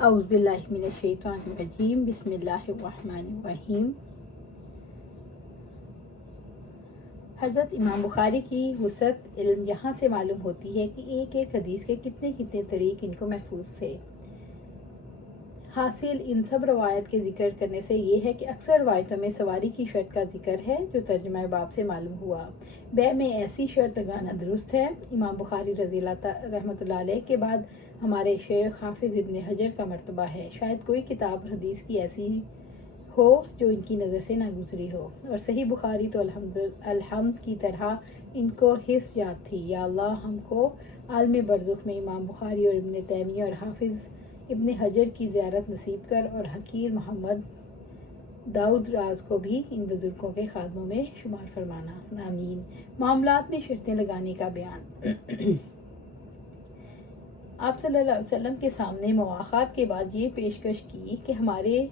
اعوذ باللہ من الشیطان الرجیم، بسم اللہ الرحمن الرحیم۔ حضرت امام بخاری کی وسعت علم یہاں سے معلوم ہوتی ہے کہ ایک ایک حدیث کے کتنے کتنے طریق ان کو محفوظ تھے۔ حاصل ان سب روایت کے ذکر کرنے سے یہ ہے کہ اکثر روایتوں میں سواری کی شرط کا ذکر ہے، جو ترجمہ باب سے معلوم ہوا۔ بیع میں ایسی شرط لگانا درست ہے۔ امام بخاری رضی اللہ رحمۃ اللہ علیہ کے بعد ہمارے شیخ حافظ ابن حجر کا مرتبہ ہے۔ شاید کوئی کتاب حدیث کی ایسی ہو جو ان کی نظر سے نہ گزری ہو، اور صحیح بخاری تو الحمد کی طرح ان کو حفظ یاد تھی۔ یا اللہ ہم کو عالم برزخ میں امام بخاری اور ابن تیمیہ اور حافظ ابن حجر کی زیارت نصیب کر، اور حقیر محمد داؤد راز کو بھی ان بزرگوں کے خادموں میں شمار فرمانا، آمین۔ معاملات میں شرطیں لگانے کا بیان۔ آپ صلی اللہ علیہ وسلم کے سامنے مواخات کے بعد یہ پیشکش کی کہ ہمارے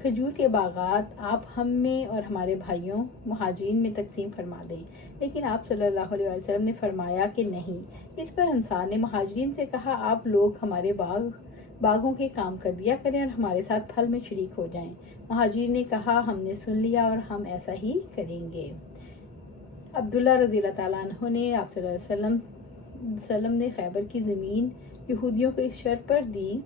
کھجور کے باغات آپ ہم میں اور ہمارے بھائیوں مہاجرین میں تقسیم فرما دیں، لیکن آپ صلی اللہ علیہ وسلم نے فرمایا کہ نہیں۔ اس پر انصار نے مہاجرین سے کہا، آپ لوگ ہمارے باغوں کے کام کر دیا کریں اور ہمارے ساتھ پھل میں شریک ہو جائیں۔ مہاجرین نے کہا، ہم نے سن لیا اور ہم ایسا ہی کریں گے۔ عبداللہ رضی اللہ تعالیٰ عنہ نے آپ صلی اللہ علیہ وسلم نے خیبر کی زمین یہودیوں کو اس شرط پر دی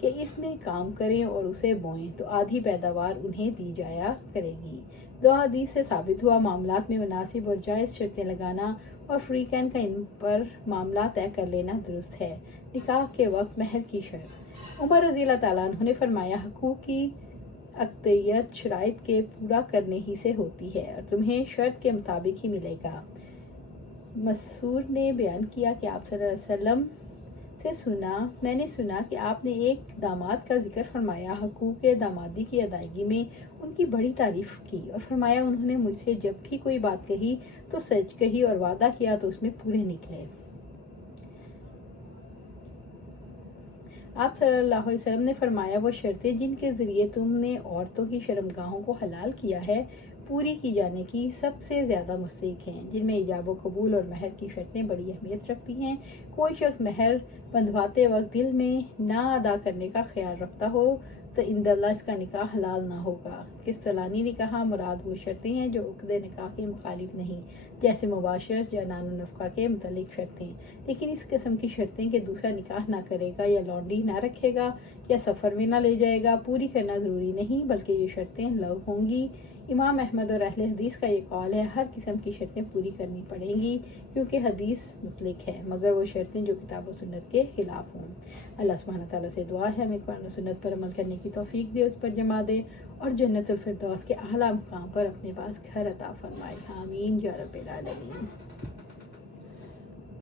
کہ اس میں کام کریں اور اسے بوئیں تو آدھی پیداوار انہیں دی جایا کرے گی۔ دو حدیث سے ثابت ہوا معاملات میں مناسب اور جائز شرطیں لگانا اور فریقین کا ان پر معاملہ طے کر لینا درست ہے۔ نکاح کے وقت مہر کی شرط۔ عمر رضی اللہ تعالیٰ عنہ نے فرمایا، حقوق کی اقطعیت شرائط کے پورا کرنے ہی سے ہوتی ہے اور تمہیں شرط کے مطابق ہی ملے گا۔ مسعور نے بیان کیا کہ آپ صلی اللہ علیہ وسلم سے میں نے سنا کہ آپ نے ایک داماد کا ذکر فرمایا، حقوق دامادی کی ادائیگی میں ان کی بڑی تعریف کی، اور فرمایا انہوں نے مجھ سے جب بھی کوئی بات کہی تو سچ کہی اور وعدہ کیا تو اس میں پورے نکلے۔ آپ صلی اللہ علیہ وسلم نے فرمایا، وہ شرطیں جن کے ذریعے تم نے عورتوں کی شرمگاہوں کو حلال کیا ہے پوری کی جانے کی سب سے زیادہ مستحق ہیں، جن میں ایجاب و قبول اور مہر کی شرطیں بڑی اہمیت رکھتی ہیں۔ کوئی شخص مہر بندھواتے وقت دل میں نہ ادا کرنے کا خیال رکھتا ہو تو عند اللہ اس کا نکاح حلال نہ ہوگا۔ قسطلانی نے کہا، مراد وہ شرطیں ہیں جو عقد نکاح کے مخالف نہیں، جیسے مباشرت یا نان و نفقہ کے متعلق شرطیں، لیکن اس قسم کی شرطیں کہ دوسرا نکاح نہ کرے گا یا لونڈی نہ رکھے گا یا سفر میں نہ لے جائے گا پوری کرنا ضروری نہیں، بلکہ یہ شرطیں لغو ہوں گی۔ امام احمد اور اہل حدیث کا یہ قول ہے، ہر قسم کی شرطیں پوری کرنی پڑیں گی کیونکہ حدیث مطلق ہے، مگر وہ شرطیں جو کتاب و سنت کے خلاف ہوں۔ اللہ سبحانہ تعالیٰ سے دعا ہے ہمیں قرآن و سنت پر عمل کرنے کی توفیق دے، اس پر جمع دے اور جنت الفردوس کے اعلیٰ مقام پر اپنے پاس گھر عطا فرمائے، آمین یا رب العالمین۔